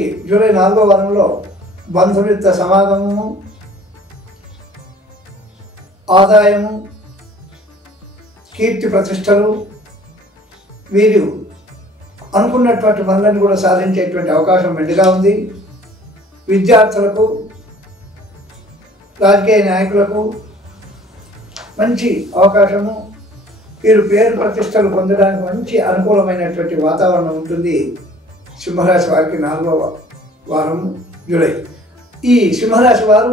వారికి జూలై 4వ వారంలో బంధుమిత్ర సమాగమము, ఆదాయము, కీర్తి ప్రతిష్టలు, వీరు అనుకున్నటువంటి పనులను కూడా సాధించేటువంటి అవకాశం మెండుగా ఉంది. విద్యార్థులకు, రాజకీయ నాయకులకు మంచి అవకాశము, వీరు పేరు ప్రతిష్టలు పొందడానికి మంచి అనుకూలమైనటువంటి వాతావరణం ఉంటుంది. సింహరాశి వారికి 4వ వారం జూలై. ఈ సింహరాశి వారు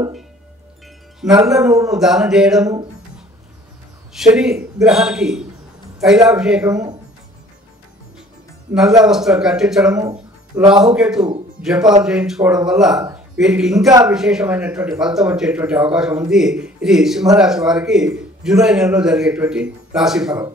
నల్ల నువ్వును దానం చేయడము, శని గ్రహానికి తైలాభిషేకము, నల్ల వస్త్రం కట్టించడము, రాహుకేతు జపాలు చేయించుకోవడం వల్ల వీరికి ఇంకా విశేషమైనటువంటి ఫలితం వచ్చేటువంటి అవకాశం ఉంది. ఇది సింహరాశి వారికి జూలై నెలలో జరిగేటువంటి రాశి ఫలం.